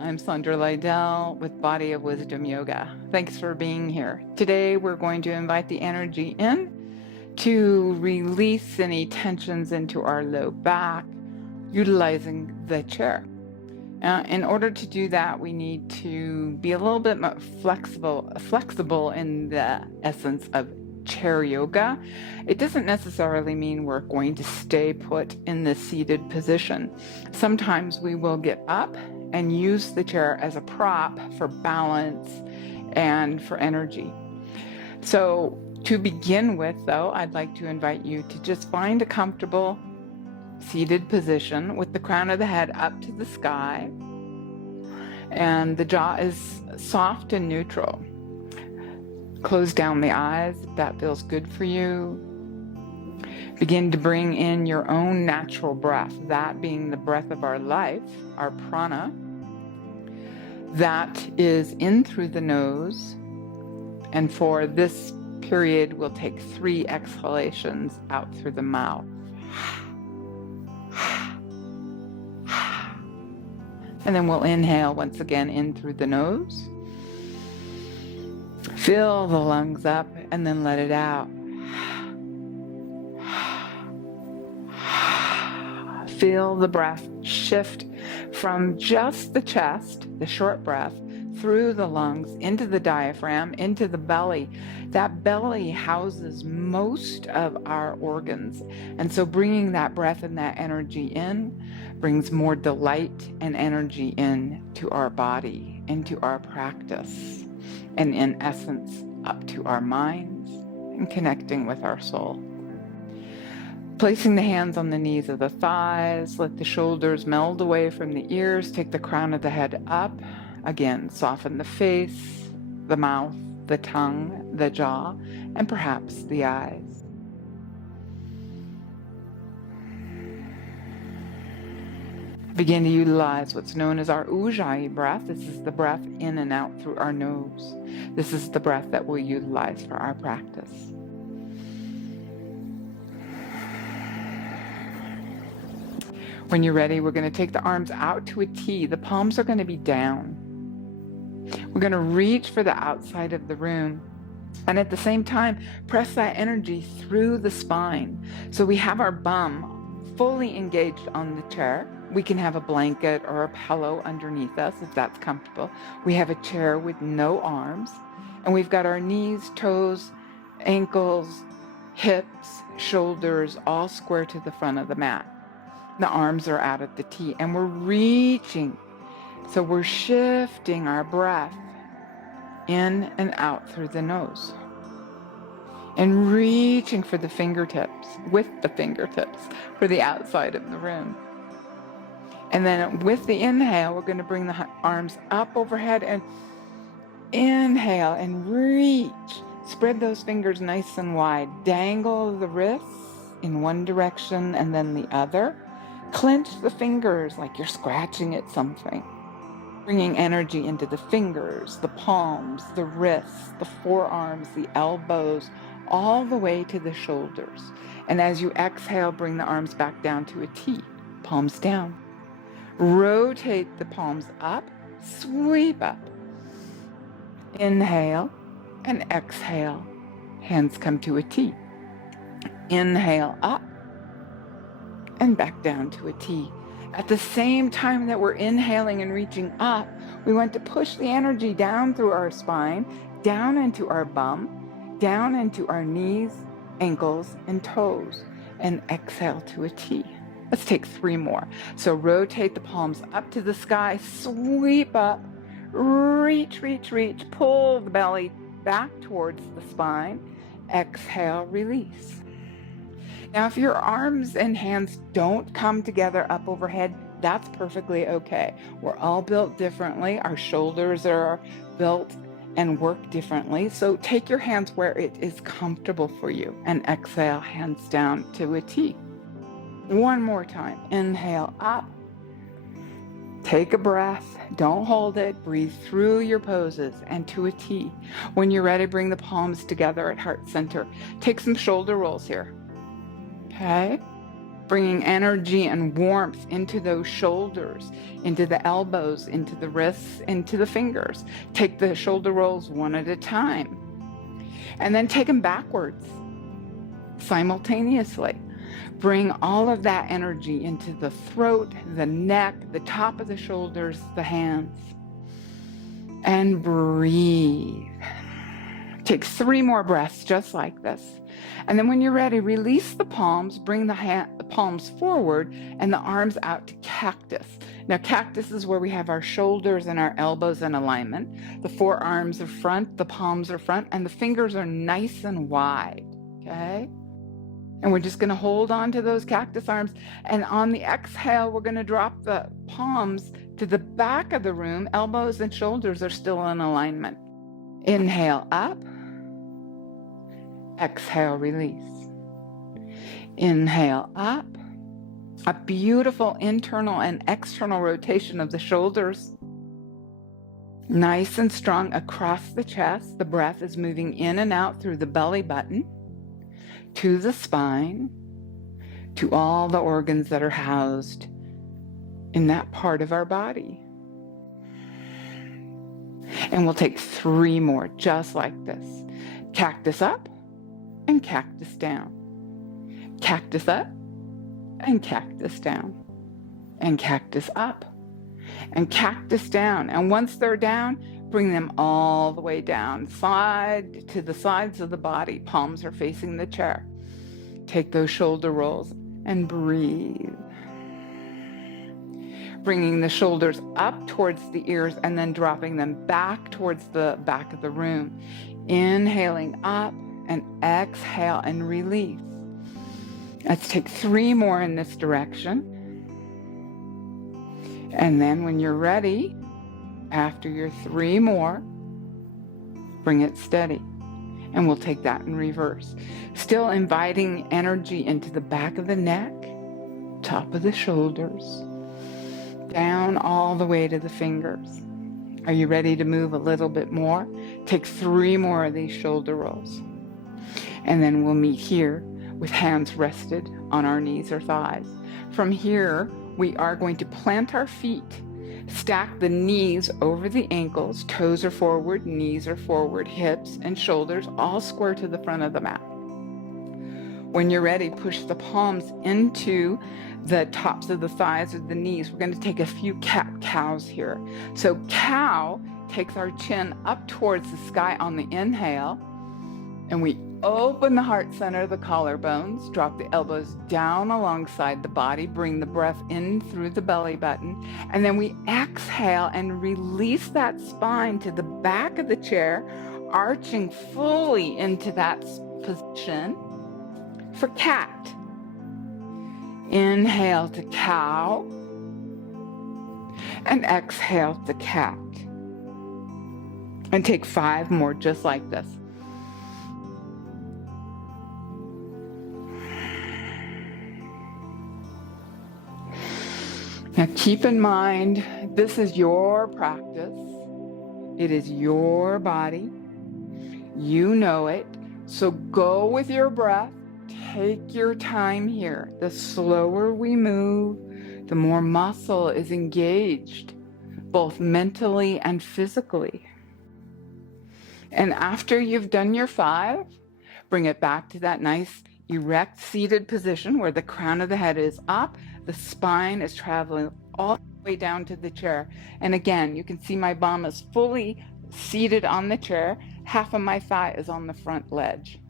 I'm Sandra Lydell with Body of Wisdom Yoga. Thanks for being here. Today we're going to invite the energy in to release any tensions into our low back, utilizing the chair. In order to do that, we need to be a little bit more flexible in the essence of chair yoga. It doesn't necessarily mean we're going to stay put in the seated position. Sometimes we will get up and use the chair as a prop for balance and for energy. So to begin with, though, I'd like to invite you to just find a comfortable seated position with the crown of the head up to the sky, and the jaw is soft and neutral. Close down the eyes if that feels good for you. Begin to bring in your own natural breath, that being the breath of our life, our prana. That is in through the nose, and for this period, we'll take 3 exhalations out through the mouth. And then we'll inhale once again in through the nose. Fill the lungs up and then let it out. Feel the breath shift from just the chest, the short breath, through the lungs, into the diaphragm, into the belly. That belly houses most of our organs. And so bringing that breath and that energy in brings more delight and energy in to our body, into our practice, and in essence, up to our minds and connecting with our soul. Placing the hands on the knees of the thighs, let the shoulders meld away from the ears, take the crown of the head up. Again, soften the face, the mouth, the tongue, the jaw, and perhaps the eyes. Begin to utilize what's known as our Ujjayi breath. This is the breath in and out through our nose. This is the breath that we'll utilize for our practice. When you're ready, we're going to take the arms out to a T. The palms are going to be down. We're going to reach for the outside of the room. And at the same time, press that energy through the spine. So we have our bum fully engaged on the chair. We can have a blanket or a pillow underneath us if that's comfortable. We have a chair with no arms. And we've got our knees, toes, ankles, hips, shoulders, all square to the front of the mat. The arms are out at the T, and we're reaching. So we're shifting our breath in and out through the nose. And reaching for the fingertips, with the fingertips, for the outside of the room. And then with the inhale, we're going to bring the arms up overhead and inhale and reach. Spread those fingers nice and wide. Dangle the wrists in one direction and then the other. Clench the fingers like you're scratching at something. Bringing energy into the fingers, the palms, the wrists, the forearms, the elbows, all the way to the shoulders. And as you exhale, bring the arms back down to a T, palms down. Rotate the palms up, sweep up. Inhale and exhale. Hands come to a T. Inhale up and back down to a T. At the same time that we're inhaling and reaching up, we want to push the energy down through our spine, down into our bum, down into our knees, ankles, and toes, and exhale to a T. Let's take 3 more. So rotate the palms up to the sky, sweep up, reach, reach, reach, pull the belly back towards the spine, exhale, release. Now, if your arms and hands don't come together up overhead, that's perfectly okay. We're all built differently. Our shoulders are built and work differently. So take your hands where it is comfortable for you and exhale, hands down to a T. One more time. Inhale up. Take a breath. Don't hold it. Breathe through your poses and to a T. When you're ready, bring the palms together at heart center. Take some shoulder rolls here. Okay. bringing energy and warmth into those shoulders, into the elbows, into the wrists, into the fingers. Take the shoulder rolls one at a time, and then take them backwards simultaneously. Bring all of that energy into the throat, the neck, the top of the shoulders, the hands, and breathe. Take 3 more breaths just like this. And then when you're ready, release the palms, bring the palms forward and the arms out to cactus. Now, cactus is where we have our shoulders and our elbows in alignment. The forearms are front, the palms are front, and the fingers are nice and wide, okay? And we're just going to hold on to those cactus arms. And on the exhale, we're going to drop the palms to the back of the room. Elbows and shoulders are still in alignment. Inhale up. Exhale, release. Inhale up. A beautiful internal and external rotation of the shoulders. Nice and strong across the chest. The breath is moving in and out through the belly button, to the spine, to all the organs that are housed in that part of our body. And we'll take 3 more just like this. Cactus up and cactus down. Cactus up and cactus down. And cactus up and cactus down. And once they're down, bring them all the way down, side to the sides of the body. Palms are facing the chair. Take those shoulder rolls and breathe. Bringing the shoulders up towards the ears and then dropping them back towards the back of the room. Inhaling up and exhale and release. Let's take 3 more in this direction. And then when you're ready, after your 3 more, bring it steady. And we'll take that in reverse. Still inviting energy into the back of the neck, top of the shoulders, down all the way to the fingers. Are you ready to move a little bit more? Take 3 more of these shoulder rolls. And then we'll meet here with hands rested on our knees or thighs. From here, we are going to plant our feet. Stack the knees over the ankles, toes are forward, knees are forward, hips and shoulders all square to the front of the mat. When you're ready, push the palms into the tops of the thighs or the knees. We're going to take a few cat-cows here. So cow takes our chin up towards the sky on the inhale, and we open the heart center, the collarbones, drop the elbows down alongside the body, bring the breath in through the belly button, and then we exhale and release that spine to the back of the chair, arching fully into that position for cat. Inhale to cow and exhale to cat. And take 5 more just like this. Now keep in mind, this is your practice. It is your body. You know it. So go with your breath. Take your time here. The slower we move, the more muscle is engaged, both mentally and physically. And after you've done your 5, bring it back to that nice erect seated position where the crown of the head is up. The spine is traveling all the way down to the chair. And again, you can see my bum is fully seated on the chair. Half of my thigh is on the front ledge.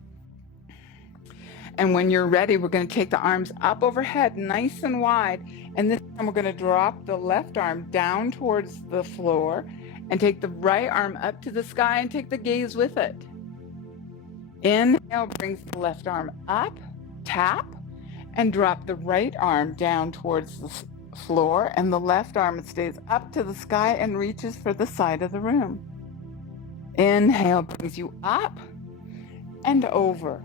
And when you're ready, we're going to take the arms up overhead, nice and wide. And this time we're going to drop the left arm down towards the floor and take the right arm up to the sky and take the gaze with it. Inhale brings the left arm up, tap, and drop the right arm down towards the floor, and the left arm stays up to the sky and reaches for the side of the room. Inhale brings you up and over.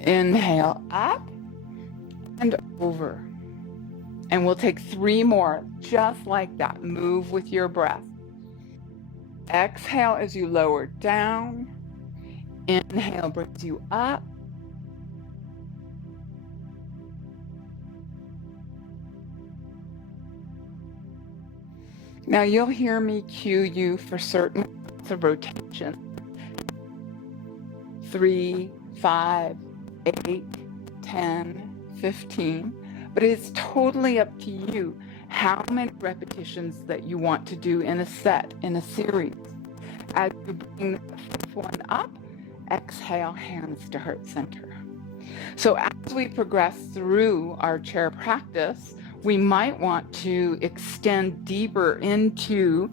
Inhale up and over. And we'll take 3 more just like that. Move with your breath. Exhale as you lower down. Inhale brings you up. Now you'll hear me cue you for certain rotation. 3, 5, 8, 10, 15. But it's totally up to you how many repetitions that you want to do in a set, in a series. As you bring the fifth one up, exhale, hands to heart center. So as we progress through our chair practice, we might want to extend deeper into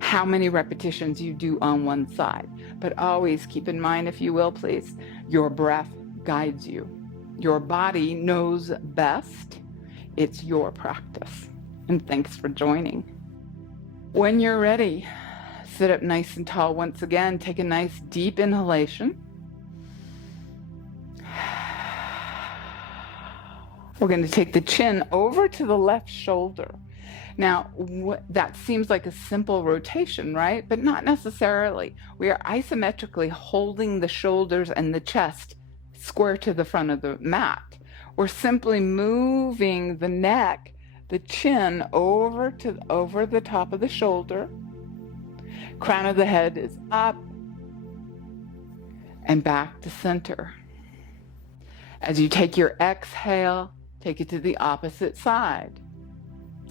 how many repetitions you do on one side. But always keep in mind, if you will, please, your breath guides you. Your body knows best. It's your practice. And thanks for joining. When you're ready, sit up nice and tall once again. Take a nice deep inhalation. We're going to take the chin over to the left shoulder. Now, that seems like a simple rotation, right? But not necessarily. We are isometrically holding the shoulders and the chest square to the front of the mat. We're simply moving the neck, the chin over the top of the shoulder. Crown of the head is up and back to center. As you take your exhale, take it to the opposite side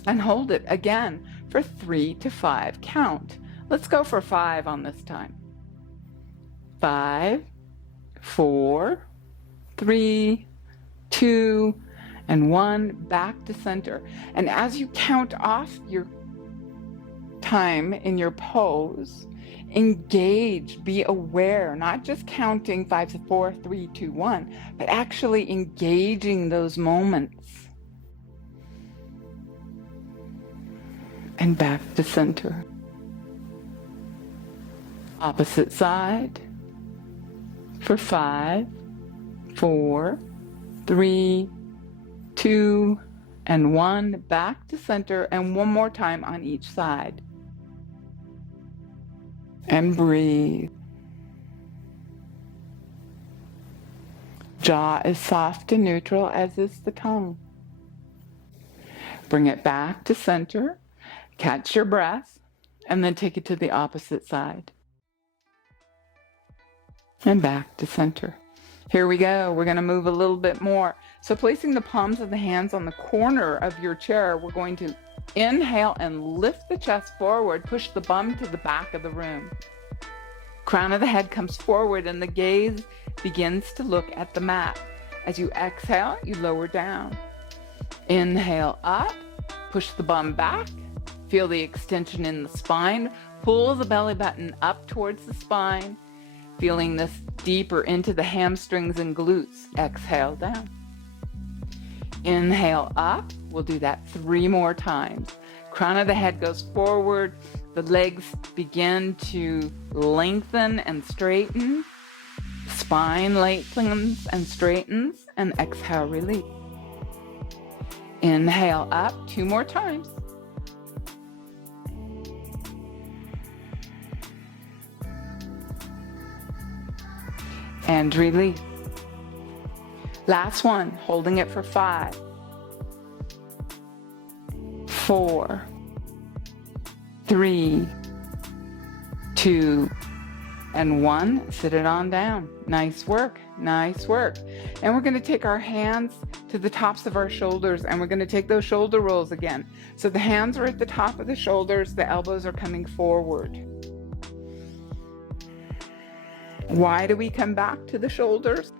and hold it again for 3 to 5 count. Let's go for 5 on this time. 5, 4, 3, 2, and 1, back to center. And as you count off your time in your pose, engage, be aware, not just counting 5, 4, 3, 2, 1, but actually engaging those moments. And back to center. Opposite side for 5, 4, 3, 2, and 1, back to center, and one more time on each side. And breathe. Jaw is soft and neutral, as is the tongue. Bring it back to center. Catch your breath, and then take it to the opposite side. And back to center. Here we go. We're going to move a little bit more. So placing the palms of the hands on the corner of your chair, we're going to inhale and lift the chest forward. Push the bum to the back of the room. Crown of the head comes forward and the gaze begins to look at the mat. As you exhale, you lower down. Inhale up, push the bum back. Feel the extension in the spine. Pull the belly button up towards the spine. Feeling this deeper into the hamstrings and glutes. Exhale down. Inhale up. We'll do that 3 more times. Crown of the head goes forward. The legs begin to lengthen and straighten. Spine lengthens and straightens. And exhale, release. Inhale up 2 more times. And release. Last one, holding it for 5, 4, 3, 2, and 1. Sit it on down. Nice work. Nice work. And we're going to take our hands to the tops of our shoulders, and we're going to take those shoulder rolls again. So the hands are at the top of the shoulders, the elbows are coming forward. Why do we come back to the shoulders?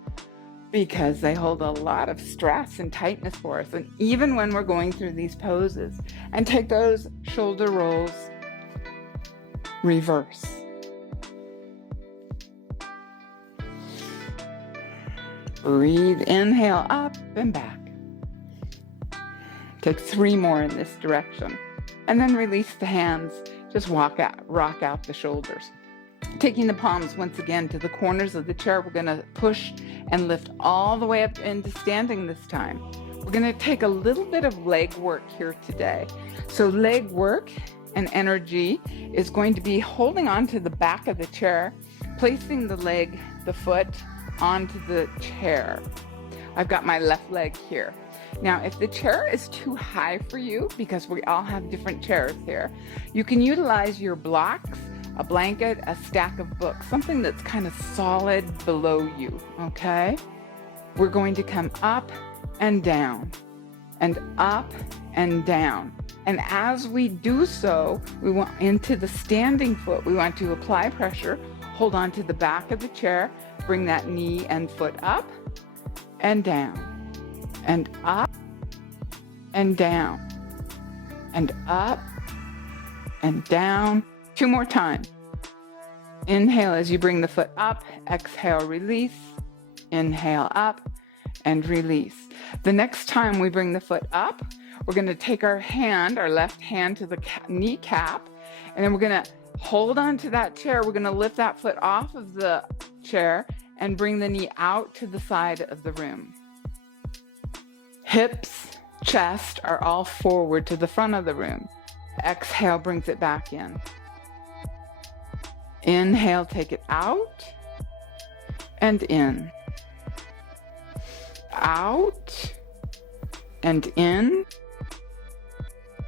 Because they hold a lot of stress and tightness for us. And even when we're going through these poses, and take those shoulder rolls, reverse. Breathe, inhale up and back. Take 3 more in this direction. And then release the hands. Just rock out the shoulders. Taking the palms once again to the corners of the chair, we're going to push and lift all the way up into standing this time. We're going to take a little bit of leg work here today. So leg work and energy is going to be holding on to the back of the chair, placing the foot onto the chair. I've got my left leg here. Now, if the chair is too high for you, because we all have different chairs here, you can utilize your blocks, a blanket, a stack of books, something that's kind of solid below you, okay? We're going to come up and down, and up and down. And as we do so, we want into the standing foot, we want to apply pressure, hold on to the back of the chair, bring that knee and foot up and down, and up and down, and up and down. 2 more times. Inhale as you bring the foot up, exhale, release, inhale up and release. The next time we bring the foot up, we're going to take our hand, our left hand to the kneecap, and then we're going to hold on to that chair. We're going to lift that foot off of the chair and bring the knee out to the side of the room. Hips, chest are all forward to the front of the room. Exhale brings it back in. Inhale, take it out and in. Out and in.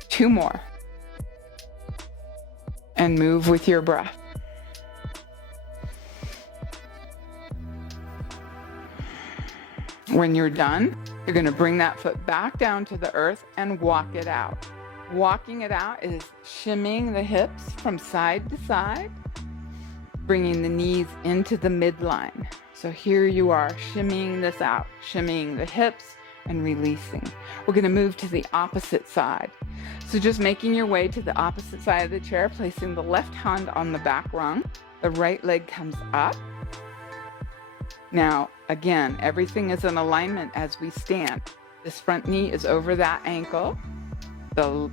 2 more. And move with your breath. When you're done, you're going to bring that foot back down to the earth and walk it out. Walking it out is shimmying the hips from side to side, bringing the knees into the midline. So here you are, shimmying this out, shimmying the hips and releasing. We're going to move to the opposite side. So just making your way to the opposite side of the chair, placing the left hand on the back rung. The right leg comes up. Now, again, everything is in alignment as we stand. This front knee is over that ankle. The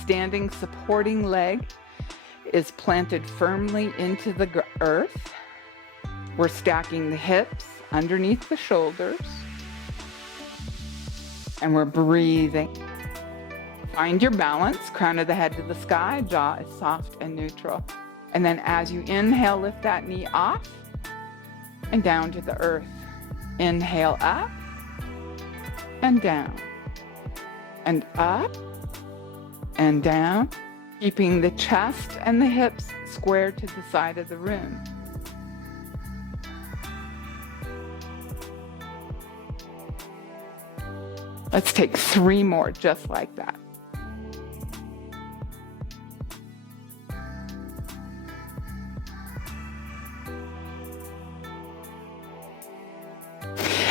standing supporting leg is planted firmly into the earth. We're stacking the hips underneath the shoulders. And we're breathing. Find your balance, crown of the head to the sky, jaw is soft and neutral. And then as you inhale, lift that knee off and down to the earth. Inhale up and down and up and down, keeping the chest and the hips square to the side of the room. Let's take 3 more just like that.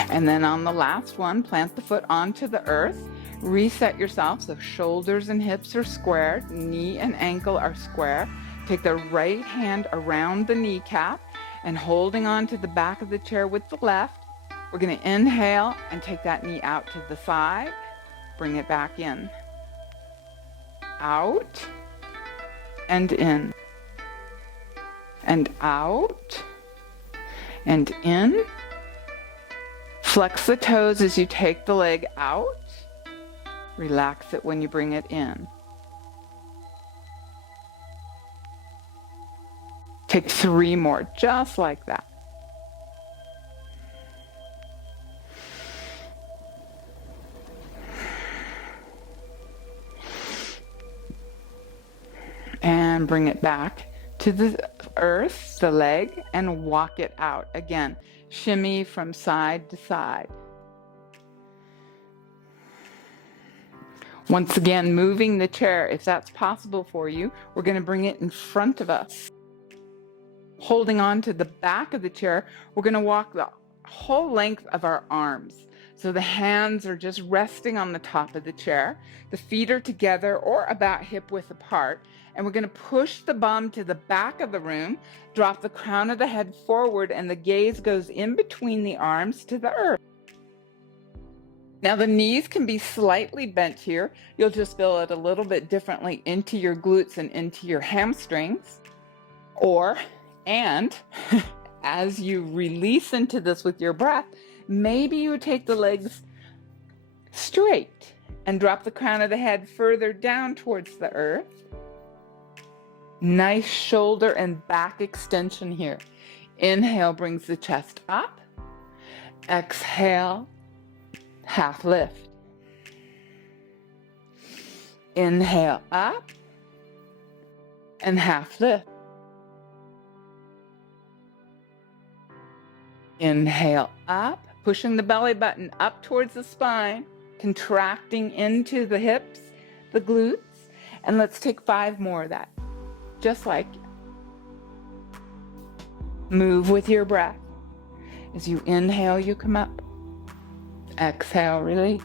And then on the last one, plant the foot onto the earth, reset yourself so shoulders and hips are square, knee and ankle are square. Take the right hand around the kneecap and holding on to the back of the chair with the left, we're going to inhale and take that knee out to the side, bring it back in, out and in, and out and in. Flex the toes as you take the leg out. Relax it when you bring it in. Take 3 more, just like that. And bring it back to the earth, the leg, and walk it out. Again, shimmy from side to side. Once again, moving the chair, if that's possible for you, we're going to bring it in front of us. Holding on to the back of the chair, we're going to walk the whole length of our arms. So the hands are just resting on the top of the chair. The feet are together or about hip width apart. And we're going to push the bum to the back of the room, drop the crown of the head forward, and the gaze goes in between the arms to the earth. Now the knees can be slightly bent here. You'll just feel it a little bit differently into your glutes and into your hamstrings. And as you release into this with your breath, maybe you would take the legs straight and drop the crown of the head further down towards the earth. Nice shoulder and back extension here. Inhale brings the chest up. Exhale, half lift. Inhale up and half lift. Inhale up, pushing the belly button up towards the spine, contracting into the hips, the glutes, and let's take 5 more of that, just like you. Move with your breath. As you inhale, you come up. Exhale, release.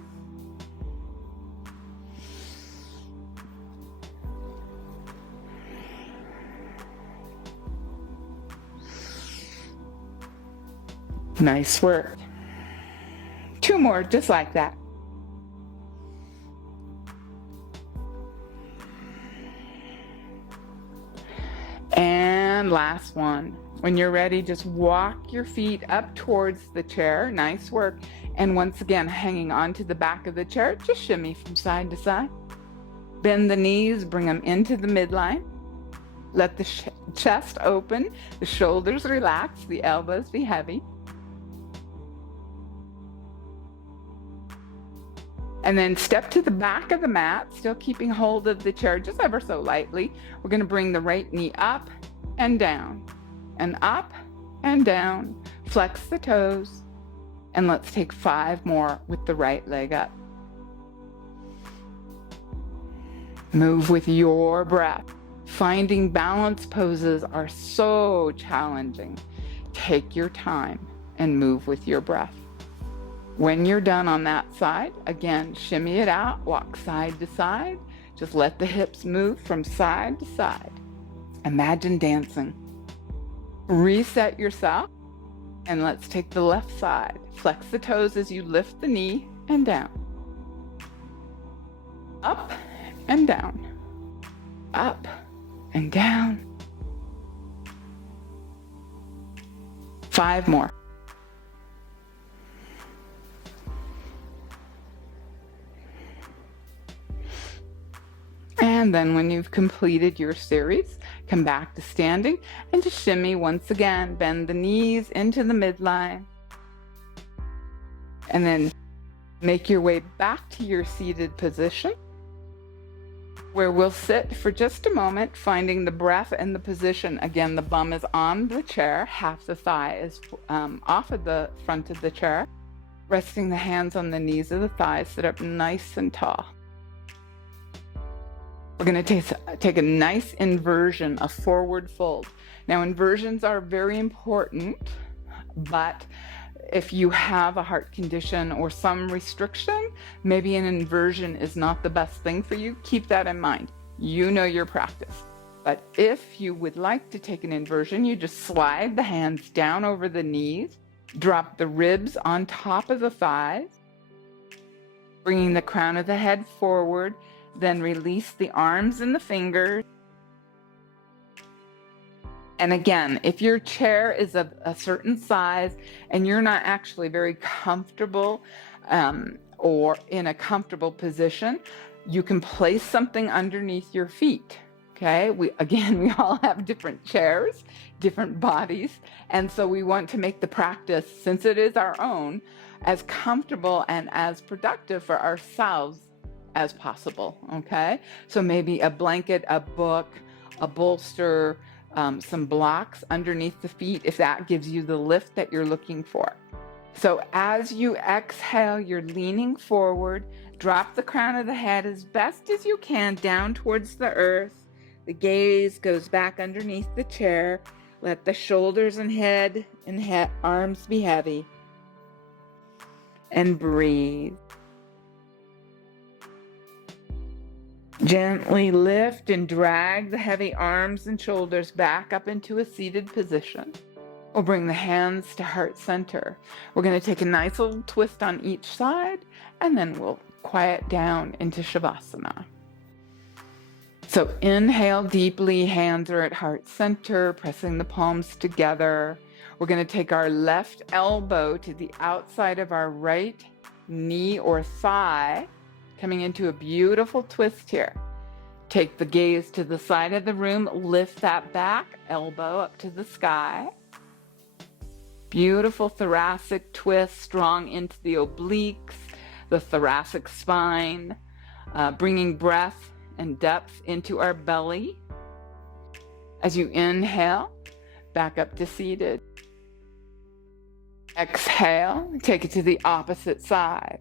Nice work. 2 more, just like that. And last one. When you're ready, just walk your feet up towards the chair. Nice work. And once again, hanging onto the back of the chair, just shimmy from side to side. Bend the knees, bring them into the midline. Let the chest open, the shoulders relax, the elbows be heavy. And then step to the back of the mat, still keeping hold of the chair just ever so lightly. We're going to bring the right knee up and down, and up and down. Flex the toes, and let's take 5 more with the right leg up. Move with your breath. Finding balance poses are so challenging. Take your time and move with your breath. When you're done on that side, again, shimmy it out, walk side to side. Just let the hips move from side to side. Imagine dancing. Reset yourself, and let's take the left side. Flex the toes as you lift the knee and down. Up and down. Up and down. 5 more. And then when you've completed your series, come back to standing and just shimmy once again. Bend the knees into the midline. And then make your way back to your seated position, where we'll sit for just a moment, finding the breath and the position. Again, the bum is on the chair, half the thigh is off of the front of the chair. Resting the hands on the knees of the thighs, sit up nice and tall. We're going to take a nice inversion, a forward fold. Now, inversions are very important, but if you have a heart condition or some restriction, maybe an inversion is not the best thing for you. Keep that in mind. You know your practice. But if you would like to take an inversion, you just slide the hands down over the knees, drop the ribs on top of the thighs, bringing the crown of the head forward. Then release the arms and the fingers. And again, if your chair is of a certain size and you're not actually very comfortable or in a comfortable position, you can place something underneath your feet. Okay, we all have different chairs, different bodies, and so we want to make the practice, since it is our own, as comfortable and as productive for ourselves as possible. Okay, so maybe a blanket, a book, a bolster, some blocks underneath the feet, if that gives you the lift that you're looking for. So as you exhale, you're leaning forward. Drop the crown of the head as best as you can down towards the earth. The gaze goes back underneath the chair. Let the shoulders and head and arms be heavy. And breathe. Gently lift and drag the heavy arms and shoulders back up into a seated position. We'll bring the hands to heart center. We're going to take a nice little twist on each side, and then we'll quiet down into Shavasana. So inhale deeply, hands are at heart center, pressing the palms together. We're going to take our left elbow to the outside of our right knee or thigh, coming into a beautiful twist here. Take the gaze to the side of the room, lift that back elbow up to the sky. Beautiful thoracic twist, strong into the obliques, the thoracic spine, bringing breath and depth into our belly. As you inhale, back up to seated. Exhale, take it to the opposite side.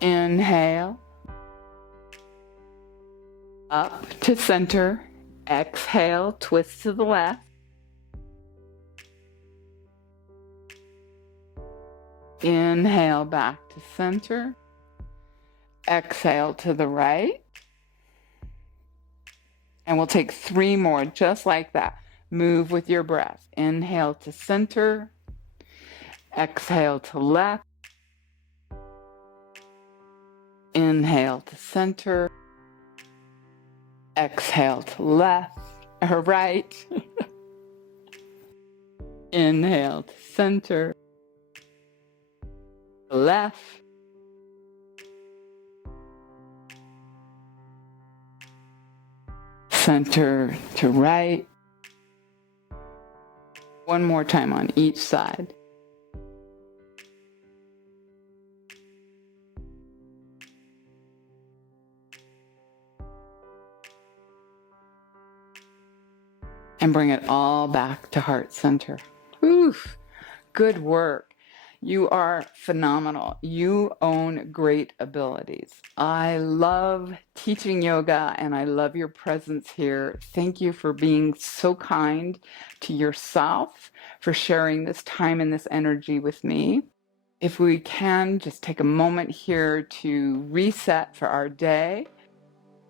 Inhale, up to center. Exhale, twist to the left. Inhale, back to center. Exhale to the right. And we'll take 3 more just like that. Move with your breath. Inhale to center. Exhale to left. Inhale to center. Exhale to left or right. Inhale to center. Left. Center to right. One more time on each side. And bring it all back to heart center. Oof, good work. You are phenomenal. You own great abilities. I love teaching yoga and I love your presence here. Thank you for being so kind to yourself, for sharing this time and this energy with me. If we can, just take a moment here to reset for our day,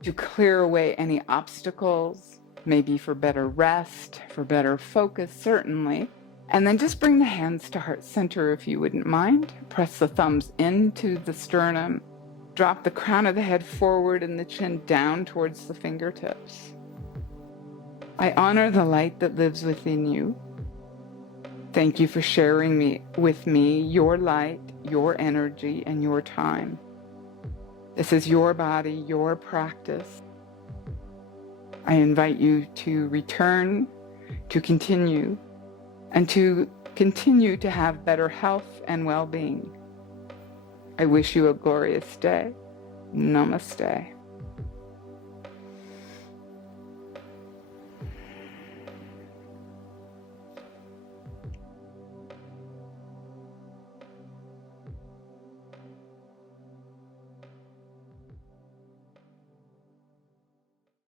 to clear away any obstacles, maybe for better rest, for better focus, certainly. And then just bring the hands to heart center if you wouldn't mind. Press the thumbs into the sternum. Drop the crown of the head forward and the chin down towards the fingertips. I honor the light that lives within you. Thank you for sharing with me your light, your energy, and your time. This is your body, your practice. I invite you to return, to continue, and to continue to have better health and well-being. I wish you a glorious day. Namaste.